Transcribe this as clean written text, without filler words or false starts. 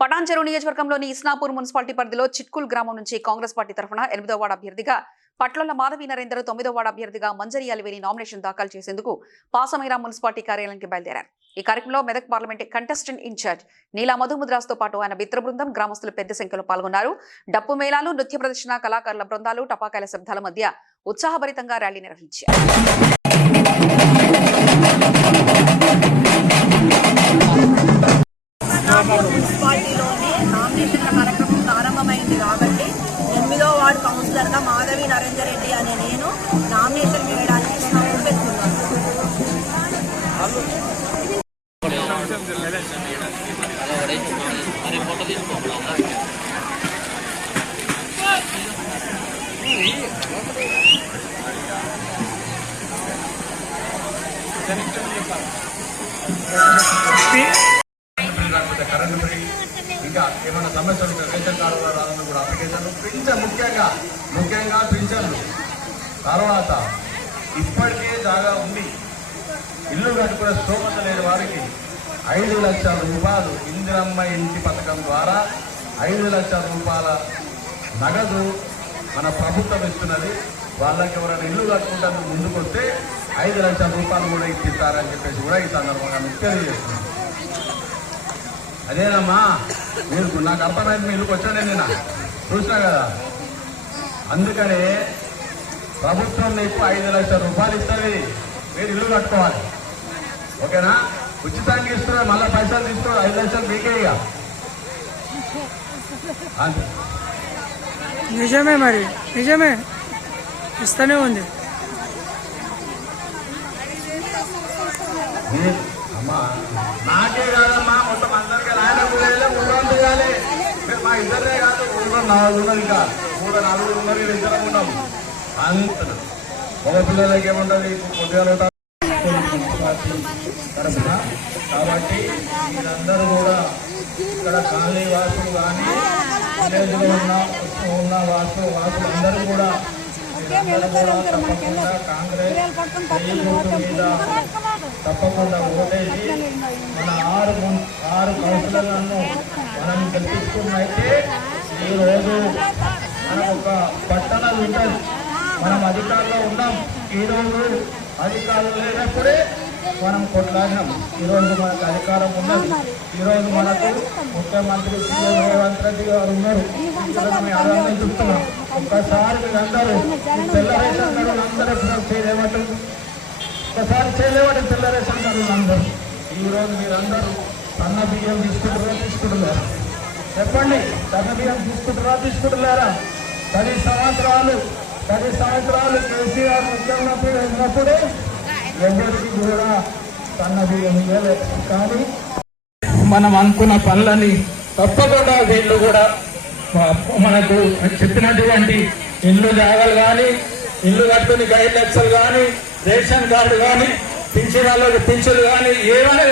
పటాన్చెరు నియోజకవర్గంలోని ఇస్నాపూర్ మున్సిపాలిటీ పరిధిలో చిట్కుల్ గ్రామం నుంచి కాంగ్రెస్ పార్టీ తరఫున 8వ వార్డు అభ్యర్థిగా పట్లొల్ల మాధవి నరేందర్ 9వ వార్డు అభ్యర్థిగా మంజరి అలివేని నామినేషన్ దాఖలు చేసేందుకు పాసమైరా మున్సిపాలిటీ కార్యాలయానికి బయలుదేరారు. ఈ కార్యక్రమంలో మెదక్ పార్లమెంట్ కంటెస్టెంట్ ఇన్ఛార్జ్ నీలా మధుముద్రాస్తో పాటు ఆయన మిత్ర బృందం, గ్రామస్తులు పెద్ద సంఖ్యలో పాల్గొన్నారు. డప్పు మేళాలు, నృత్య ప్రదర్శన, కళాకారుల బృందాలు, టపాకాయల శబ్దాల మధ్య ఉత్సాహభరితంగా ర్యాలీ నిర్వహించారు. మున్సిపాలిటీలోనే నామినేషన్ల కార్యక్రమం ప్రారంభమైంది కాబట్టి 8వ వార్డు కౌన్సిలర్గా మాధవి నరేందర్ రెడ్డి అనే నేను నామినేషన్ వేయడానికి పెట్టుకున్నాను. కరెంట్ ఫ్రీ, ఇంకా ఏమైనా సమస్యలు రేషన్ కార్డు రావాలని కూడా అప్లికేషన్లు, ముఖ్యంగా పింఛన్లు. తర్వాత ఇప్పటికే జాగా ఉండి ఇల్లు కట్టుకునే స్తోమత లేని వారికి 5 లక్షల రూపాయలు ఇందిరమ్మ ఇంటి పథకం ద్వారా 5 లక్షల రూపాయల నగదు మన ప్రభుత్వం ఇస్తున్నది. వాళ్ళకి ఎవరైనా ఇల్లు కట్టుకుంటానికి ముందుకొస్తే 5 లక్షల రూపాయలు కూడా ఇప్పిస్తారని చెప్పేసి కూడా ఈ సందర్భంగా మీకు తెలియజేస్తున్నాను. అదేనమ్మా, మీరు నాకు అర్థమైంది, మీ ఇల్లుకి వచ్చానే నేను చూసినా కదా. అందుకనే ప్రభుత్వం మీకు 5 లక్షల రూపాయలు ఇస్తుంది, మీరు ఇల్లు కట్టుకోవాలి. ఓకేనా? ఉచితానికి ఇస్తున్నారు, మళ్ళీ పైసలు తీస్తున్నారు. 5 లక్షలు మీకే ఇక అంతే. నిజమే, మరి నిజమే ఇస్తూనే ఉంది. అమ్మా నాకే కాదమ్మా, మొత్తం అందరికీ ఆయన ఊళ్ళో చేయాలి. మా ఇద్దరే కాదు, ఊళ్ళో 4 ఉన్నారు, ఇంకా 3-4 ఉన్నారు, ఇద్దరం ఉన్నాం. అంత మగ పిల్లలకి ఏముంటుంది కొద్దిగా తరఫున. కాబట్టి మీరందరూ కూడా ఇక్కడ కాలనీ వాసులు కానీ విలేజ్లో ఉన్న వాసులందరూ కూడా తప్పకుండా కాంగ్రెస్ మీద తప్పకుండా ఓటేసి మన 6 కౌన్సిలర్లను మనం గెలిపించుకున్నైతే ఈరోజు మనకు ఒక పట్టణం ఉంటుంది. మనం అధికారంలో ఉన్నాం. ఈరోజు అధికారులు లేనప్పుడే మనం కొట్లాడినాం. ఈరోజు మనకు అధికారం ఉన్నది. ఈరోజు మనకు ముఖ్యమంత్రి రేవంత్ రెడ్డి గారు ఉన్నారు. మేము చూస్తున్నాం. ఒక్కసారి మీరందరూ తెల్ల రేషన్ కార్డులు అందరూ చేయలేవటం, ఒక్కసారి చేయలేవటం తెల్ల రేషన్ కార్డులు అందరూ. ఈరోజు మీరందరూ సన్న బియ్యం తీసుకుంటున్నారా? చెప్పండి, సన్న బియ్యం తీసుకుంటున్నారా? 10 సంవత్సరాలు కేసీఆర్ ముఖ్యమంత్రి ఉన్నప్పుడే ఎవరికి కూడా సన్న బియ్యం ఇవ్వలేదు. కానీ మనం అనుకున్న పనులని తప్పకుండా వీళ్ళు కూడా మనకు చెప్పినటువంటి ఇల్లు జాగాలు కానీ, ఇల్లు కట్టుకుని 5 లక్షలు కానీ, రేషన్ కార్డు కానీ, పింఛన్ వాళ్ళకి పింఛన్లు కానీ, ఏమైనా